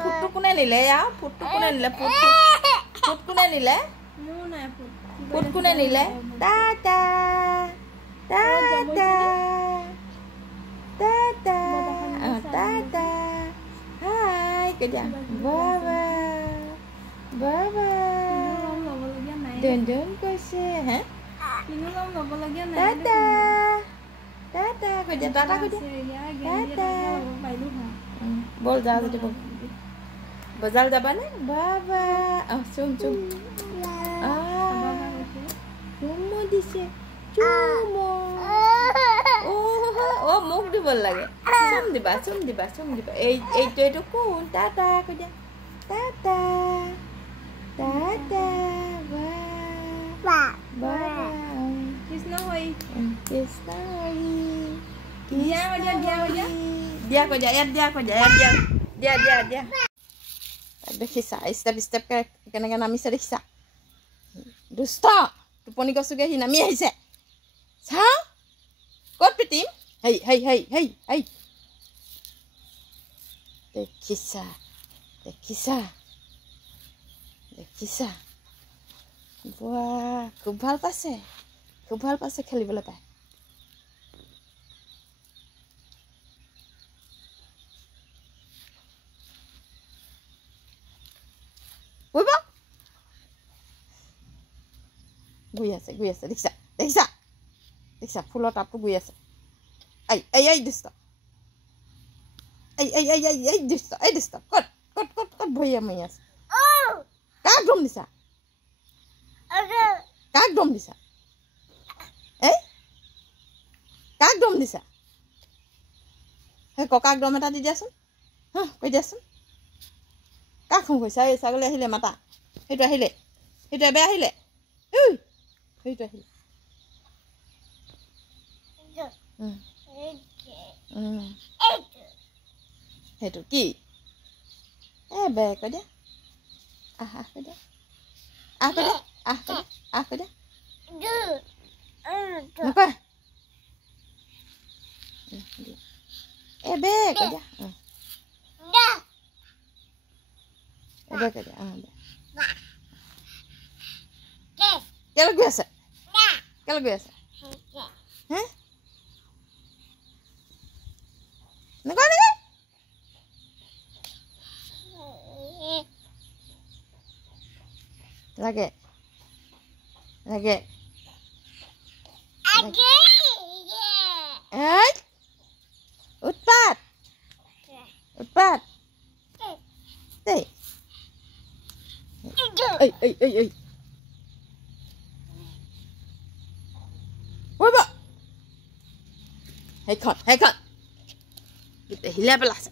ফুটটো কোনে নিলে ইয়া ফুটটো কোনে নিলে ফুট কোনে নিলে ফুট কোনে নিলে টাটা টাটা টাটা টাটা হাই কেতিয়া বাবা বাবা ডন ডন কৈছে হে টাটা টাটা কেতিয়া টাটা কেতিয়া টাটা বল যাও যদি বল বজাৰ যাবানে বাবা চুম চুম চুমো দিছে চুমো ও মুখ দিব লাগে চুম দিবা চুম দিবা চুম দিবা এইটো কোন টাটা কৈ দিয়া টাটা টাটা বা কৃষ্ণ হৈ কৃষ্ণ হৈ দিয়া কৈ দিয়া দিয়া কৈ দিয়া ইয়াত দিয়া কৈ দিয়া ইয়াত দিয়া দিয়া দিয়া দিয়া দেখিছা ষ্টেপ ষ্টেপ কেনেকৈ নামিছে দেখিছা দুষ্ট টোপনি গছকে সি নামি আহিছে চাওঁ ক'ত পিটিম হেই হেই হেই হেই হেই দেখিছা দেখিছা দেখিছা বাহ খুব ভাল পাইছে খেলিবলৈ পায় গৈ আছে দেখিছা দেখিছা দেখিছা ফুলৰ টাপটো গৈ আছে এই দুষ্ট এই দুষ্ট ক'ত ভৰি মাৰি আছে কাক দম দিছা কাক দম দিছা কাক দম দিছা সেই ককাক দম এটা দি দিয়াচোন কৈ দিয়াচোন কাক ফোন কৰিছা এই ছাগলী আহিলে মাতা সেইটো আহিলে সেইটো এবাৰ আহিলে সেইটো আহিলে সেইটো কি বে কৈ দিয়া কৈ দিয়া কৈ দিয়া কৈ দিয়া নকয় বে কৈ দিয়া বে কৈ দিয়া কেলৈ গৈ আছে হে নকয় লাগে উৎপাত দেই এই সেইখন গোটেই হিলা পেলাইছে